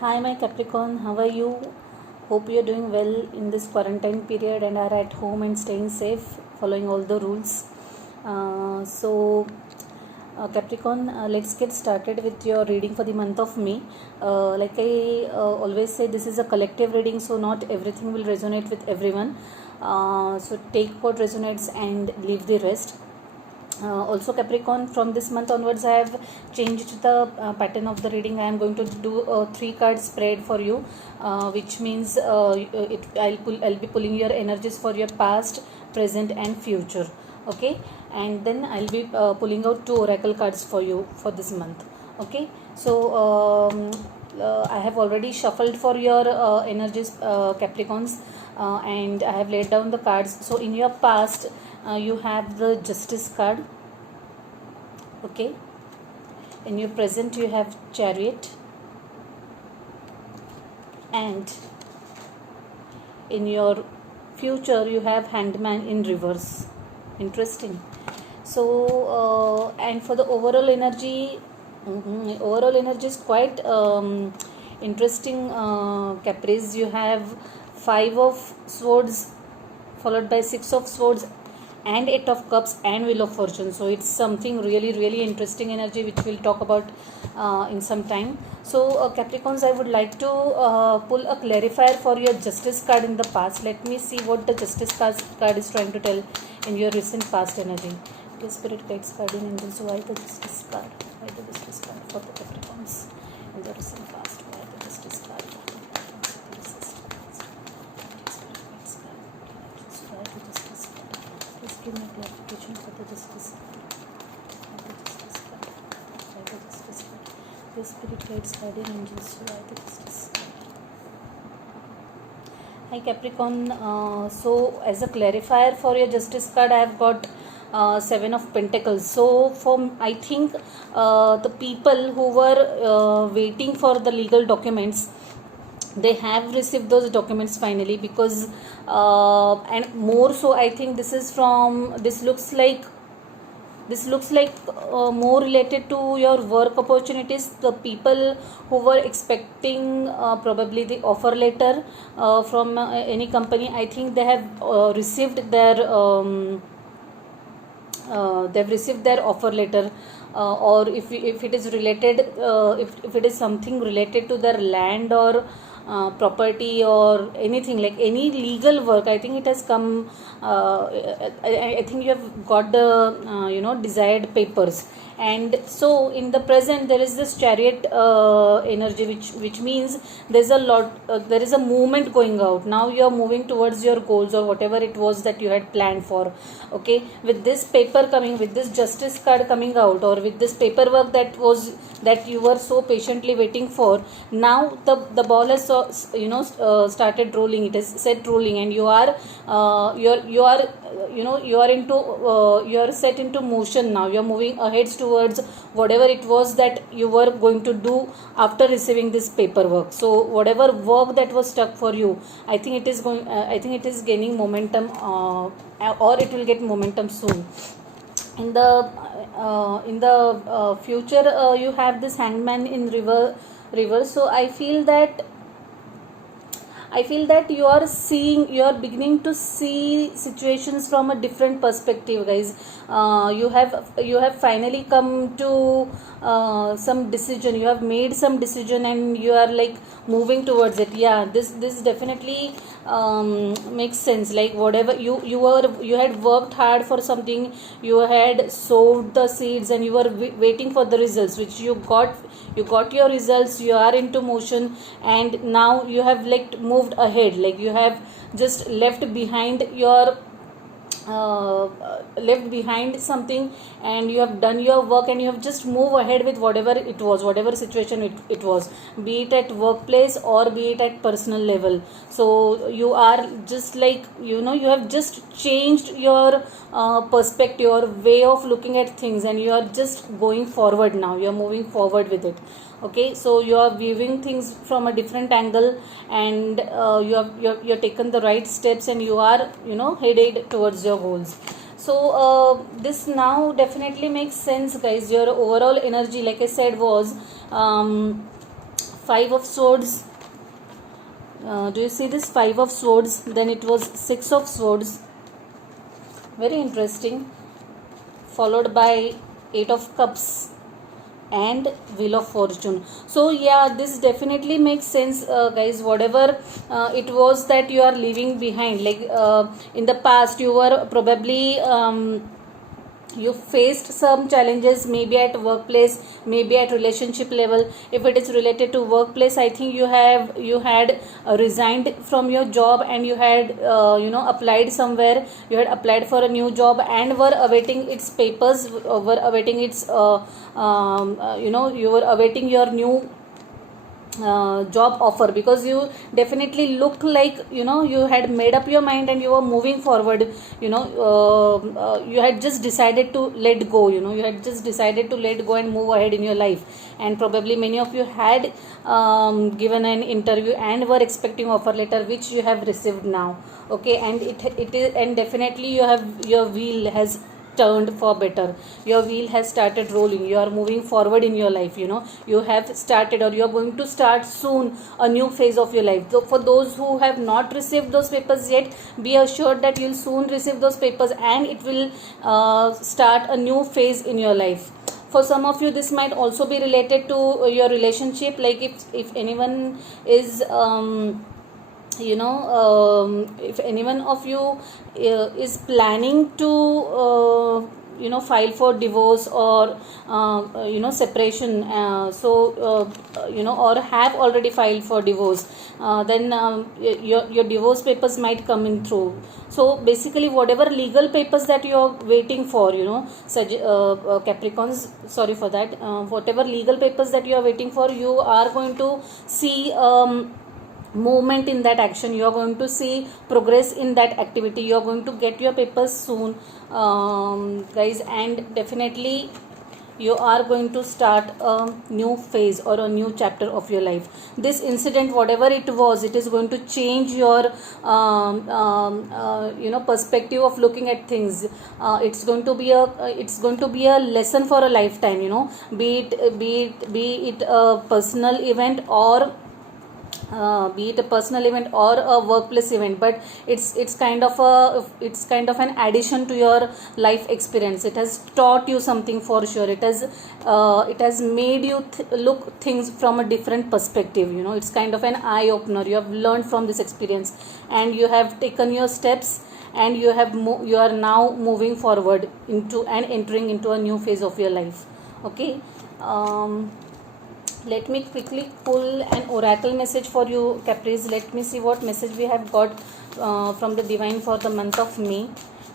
Hi, my Capricorn, how are you? Hope you're doing well in this quarantine period and are at home and staying safe, following all the rules. Capricorn, let's get started with your reading for the month of May. Like I always say, this is a collective reading, so not everything will resonate with everyone. So take what resonates and leave the rest. Also Capricorn, from this month onwards I have changed the pattern of the reading. I am going to do a 3 card spread for you, which means I'll be pulling your energies for your past, present and future. Okay, and then I'll be pulling out 2 oracle cards for you for this month. Okay, so I have already shuffled for your energies, Capricorns, and I have laid down the cards. So in your past, you have the Justice card. Okay, in your present you have Chariot, and in your future you have Hangman in reverse. Interesting. So and for the overall energy, overall energy is quite interesting. Caprice, you have 5 of Swords followed by 6 of Swords and 8 of Cups and Wheel of Fortune. So it's something really interesting energy, which we'll talk about in some time. So Capricorns, I would like to pull a clarifier for your Justice card in the past. Let me see what the Justice card is trying to tell in your recent past energy. Okay, Spirit Guides, Guardian Angels, why the Justice card? Why the Justice card for the Capricorns in the recent past? Why the Justice card for the Capricorns in the recent past? Spirit Guides, Guardian Angels, why the Justice card? Please give me clarification for the Justice card. Why the Justice card? Why the Justice card? Please Spirit Guides, Guardian Angels, why the Justice card? Hi Capricorn, so as a clarifier for your Justice card, I have got 7 of Pentacles. So for I think the people who were waiting for the legal documents, they have received those documents finally, because and more so I think this looks like more related to your work opportunities. The people who were expecting probably the offer letter from any company, I think they have received their they've received their offer letter, or if it is related, if it is something related to their land or property or anything, like any legal work, I think it has come. I think you have got the desired papers. And so in the present there is this Chariot energy, which means there's a lot, there is a movement going out. Now you are moving towards your goals or whatever it was that you had planned for. Okay, with this paper coming, with this Justice card coming out, or with this paperwork that you were so patiently waiting for, now the ball has started rolling. It is set rolling, and you are set into motion. Now you are moving ahead towards whatever it was that you were going to do after receiving this paperwork. So whatever work that was stuck for you, I think it is gaining momentum, or it will get momentum soon. In the future, you have this Hangman in reverse. So I feel that you are beginning to see situations from a different perspective, guys. You have finally come to some decision. You have made some decision and you are like moving towards it. Yeah, this definitely makes sense. Like whatever you had worked hard for something, you had sowed the seeds and you were waiting for the results, which you got your results. You are into motion, and now you have like moved ahead. Like you have just left behind something, and you have done your work, and you have just moved ahead with whatever situation it was, be it at workplace or be it at personal level. So you are just like, you have just changed your perspective, your way of looking at things, and you are just going forward. Now you are moving forward with it. Okay, so you are viewing things from a different angle, and you have taken the right steps, and you are headed towards your goals. So this now definitely makes sense, guys. Your overall energy, like I said, was Five of Swords. Do you see this? Five of Swords. Then it was Six of Swords. Very interesting. Followed by Eight of Cups and Wheel of Fortune. So yeah, this definitely makes sense, guys. Whatever it was that you are leaving behind, like in the past you were probably you faced some challenges, maybe at workplace, maybe at relationship level. If it is related to workplace, I think you had resigned from your job, and you had applied somewhere. You had applied for a new job and were awaiting its papers, were awaiting its you were awaiting your new job offer, because you definitely looked like you had made up your mind and you were moving forward. You had just decided to let go. You had just decided to let go and move ahead in your life. And probably many of you had given an interview and were expecting offer letter, which you have received now. Okay, and it is, and definitely your wheel has turned for better. Your wheel has started rolling. You are moving forward in your life. You have started, or you are going to start soon, a new phase of your life. So for those who have not received those papers yet, be assured that you'll soon receive those papers, and it will start a new phase in your life. For some of you, this might also be related to your relationship. Like if anyone is if anyone of you is planning to file for divorce, or separation, or have already filed for divorce, then your divorce papers might come in through. So basically, whatever legal papers that you are waiting for, Capricorns, sorry for that, whatever legal papers that you are waiting for, you are going to see movement in that action. You are going to see progress in that activity. You are going to get your papers soon, guys, and definitely you are going to start a new phase or a new chapter of your life. This incident, whatever it was, it is going to change your perspective of looking at things. It's going to be a lesson for a lifetime. Be it a personal event, or be it a personal event or a workplace event, but it's kind of an addition to your life experience. It has taught you something for sure. It has made you look things from a different perspective. It's kind of an eye opener. You have learned from this experience, and you have taken your steps, and you are now moving forward into and entering into a new phase of your life. Okay. Let me quickly pull an oracle message for you, Capris. Let me see what message we have got from the divine for the month of May.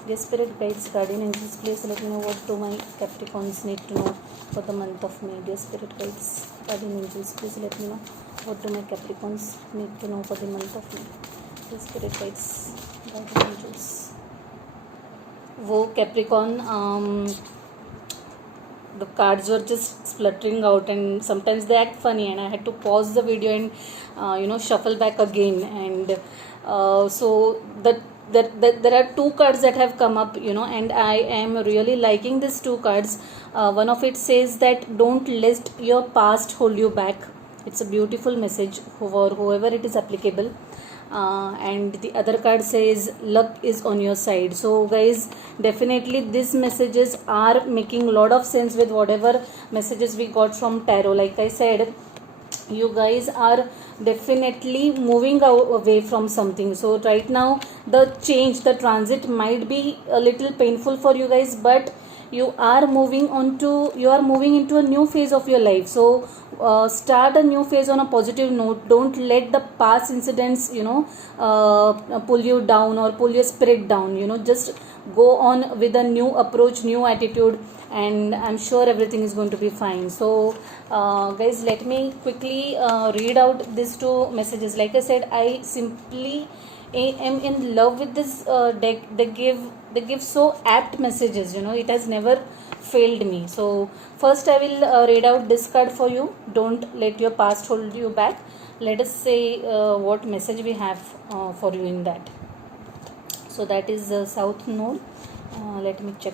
Dear spirit guides, guardian angels, please let me know what do my Capricorns need to know for the month of May. Dear spirit guides, guardian angels, please let me know what do my Capricorns need to know for the month of May. Dear spirit guides, guardian angels. Wo Capricorn, the cards were just spluttering out, and sometimes they act funny, and I had to pause the video and shuffle back again. And so there are two cards that have come up, and I am really liking these two cards. One of it says that don't let your past hold you back. It's a beautiful message for whoever it is applicable. And the other card says luck is on your side. So guys, definitely these messages are making a lot of sense with whatever messages we got from tarot. Like I said, you guys are definitely moving away from something. So right now the transit might be a little painful for you guys, but you are moving into a new phase of your life. So start a new phase on a positive note. Don't let the past incidents pull you down or pull your spirit down. Just go on with a new approach, new attitude, and I'm sure everything is going to be fine. So guys, let me quickly read out these two messages. Like I said, I simply am in love with this deck. They give so apt messages. It has never failed me. So first I will read out this card for you. Don't let your past hold you back. Let us say what message we have for you in that. So that is South Node. Let me check.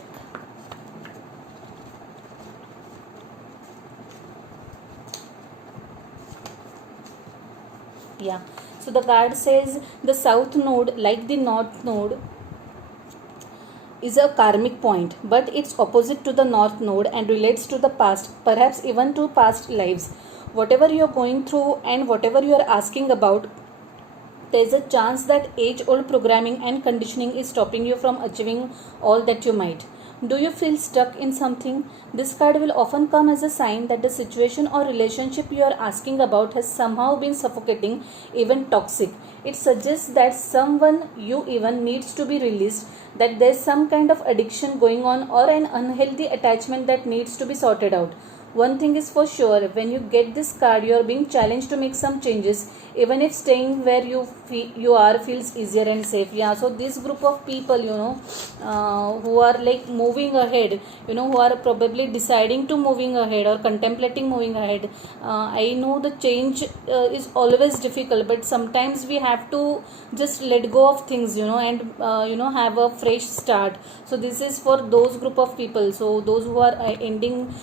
Yeah. So the card says the south node, like the north node, is a karmic point, but it's opposite to the north node and relates to the past, perhaps even to past lives. Whatever you're going through and whatever you're asking about, there's a chance that age old programming and conditioning is stopping you from achieving all that you might. Do you feel stuck in something? This card will often come as a sign that the situation or relationship you are asking about has somehow been suffocating, even toxic. It suggests that someone you even needs to be released, that there's some kind of addiction going on or an unhealthy attachment that needs to be sorted out. One thing is for sure, when you get this card, you are being challenged to make some changes, even if staying where you are feels easier and safe. Yeah, so this group of people, who are like moving ahead, who are probably deciding to moving ahead or contemplating moving ahead. I know the change is always difficult, but sometimes we have to just let go of things, and have a fresh start. So this is for those group of people. So those who are ending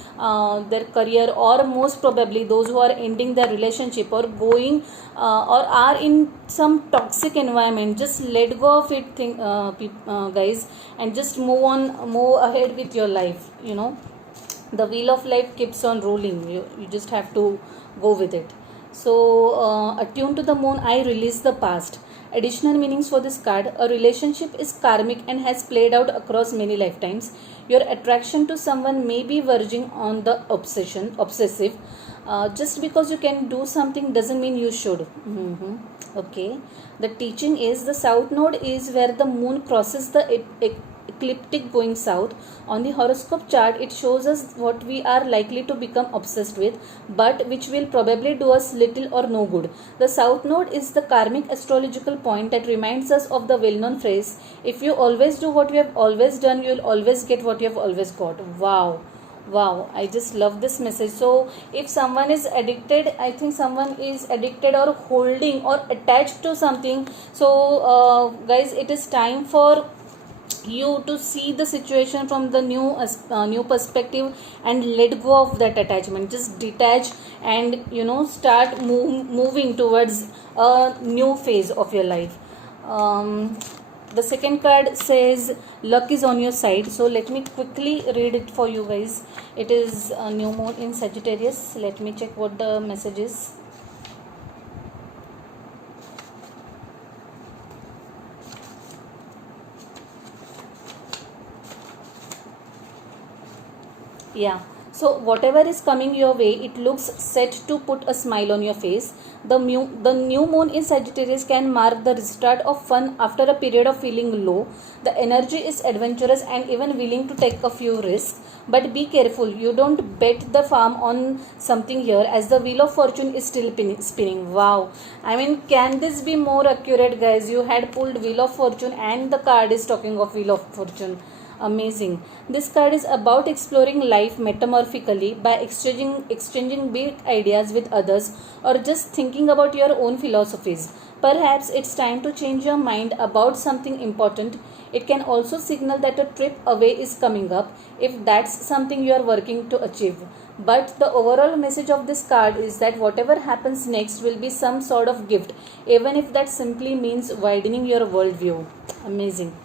their career, or most probably those who are ending their relationship or going or are in some toxic environment, just let go of it, guys, and just move ahead with your life. The wheel of life keeps on rolling. You just have to go with it. So attuned to the moon, I release the past. Additional meanings for this card: a relationship is karmic and has played out across many lifetimes. Your attraction to someone may be verging on the obsessive. Just because you can do something doesn't mean you should. Okay. The teaching is the south node is where the moon crosses the ecliptic going south. On the horoscope chart, it shows us what we are likely to become obsessed with, but which will probably do us little or no good. The south node is the karmic astrological point that reminds us of the well-known phrase, if you always do what you have always done, you will always get what you have always got. Wow, I just love this message. So if someone is addicted, I think someone is addicted or holding or attached to something. So guys, it is time for you to see the situation from the new perspective and let go of that attachment. Just detach and start moving towards a new phase of your life. The second card says luck is on your side. So let me quickly read it for you guys. It is a new moon in Sagittarius. Let me check what the message is. Yeah. So whatever is coming your way, it looks set to put a smile on your face. The new moon in Sagittarius can mark the restart of fun after a period of feeling low. The energy is adventurous and even willing to take a few risks. But be careful, you don't bet the farm on something here, as the wheel of fortune is still spinning. Wow. I mean, can this be more accurate, guys? You had pulled wheel of fortune and the card is talking of wheel of fortune. Amazing. This card is about exploring life metamorphically by exchanging big ideas with others, or just thinking about your own philosophies. Perhaps it's time to change your mind about something important. It can also signal that a trip away is coming up, if that's something you are working to achieve. But the overall message of this card is that whatever happens next will be some sort of gift, even if that simply means widening your worldview. Amazing.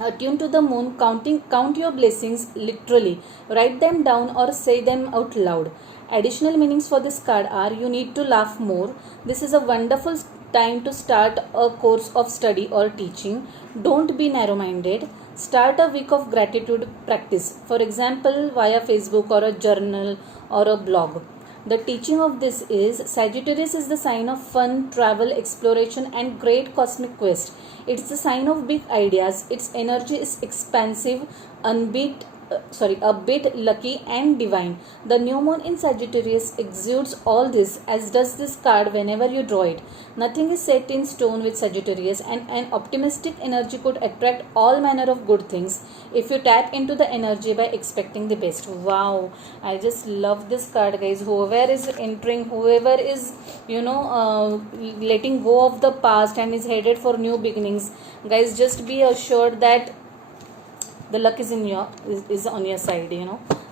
Attune to the moon, count your blessings literally. Write them down or say them out loud. Additional meanings for this card are: you need to laugh more. This is a wonderful time to start a course of study or teaching. Don't be narrow-minded. Start a week of gratitude practice, for example via Facebook or a journal or a blog. The teaching of this is Sagittarius is the sign of fun, travel, exploration, and great cosmic quest. It's the sign of big ideas. Its energy is expansive, a bit lucky and divine. The new moon in Sagittarius exudes all this, as does this card whenever you draw it. Nothing is set in stone with Sagittarius, and an optimistic energy could attract all manner of good things if you tap into the energy by expecting the best. Wow, I just love this card, guys. Whoever is entering, whoever is letting go of the past and is headed for new beginnings, guys, just be assured that the luck is on your side.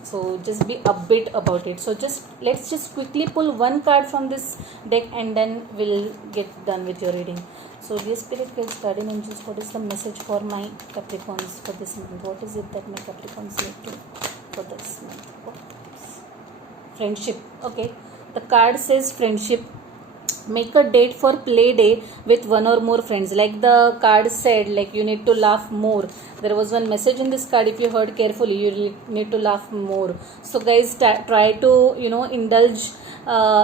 So just be upbeat about it. So let's just quickly pull one card from this deck and then we'll get done with your reading. So dear spirit guides, guardian angels, what is the message for my Capricorns for this month? What is it that my Capricorns need to for this month? Oh, friendship. Okay, the card says friendship. Make a date for play day with one or more friends. Like the card said, like you need to laugh more. There was one message in this card, if you heard carefully, you need to laugh more. So guys, try to indulge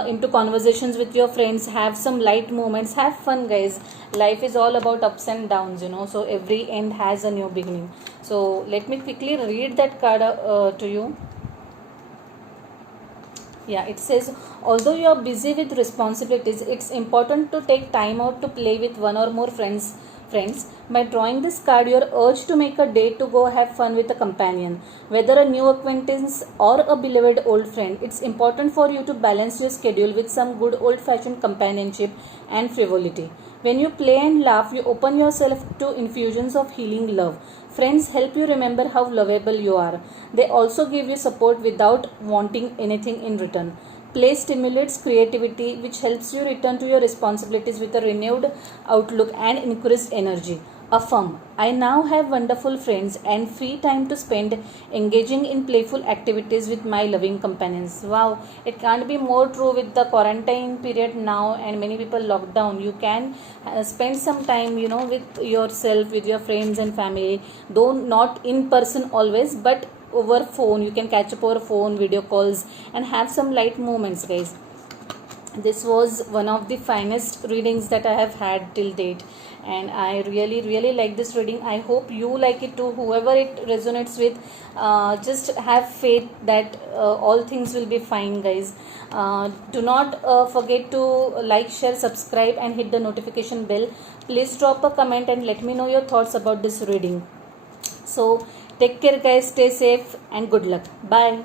into conversations with your friends. Have some light moments, have fun guys. Life is all about ups and downs, so every end has a new beginning. So let me quickly read that card to you. Yeah, it says, although you are busy with responsibilities, it's important to take time out to play with one or more friends. By drawing this card, you are urged to make a date to go have fun with a companion. Whether a new acquaintance or a beloved old friend, it's important for you to balance your schedule with some good old-fashioned companionship and frivolity. When you play and laugh, you open yourself to infusions of healing love. Friends help you remember how lovable you are. They also give you support without wanting anything in return. Play stimulates creativity, which helps you return to your responsibilities with a renewed outlook and increased energy. Affirm, I now have wonderful friends and free time to spend engaging in playful activities with my loving companions. Wow, it can't be more true with the quarantine period now and many people locked down. You can spend some time, with yourself, with your friends and family, though not in person always, but over phone. You can catch up over phone, video calls, and have some light moments, guys. This was one of the finest readings that I have had till date, and I really like this reading. I hope you like it too. Whoever it resonates with, just have faith that all things will be fine, guys. Do not forget to like, share, subscribe, and hit the notification bell. Please drop a comment and let me know your thoughts about this reading. So take care guys, stay safe, and good luck. Bye.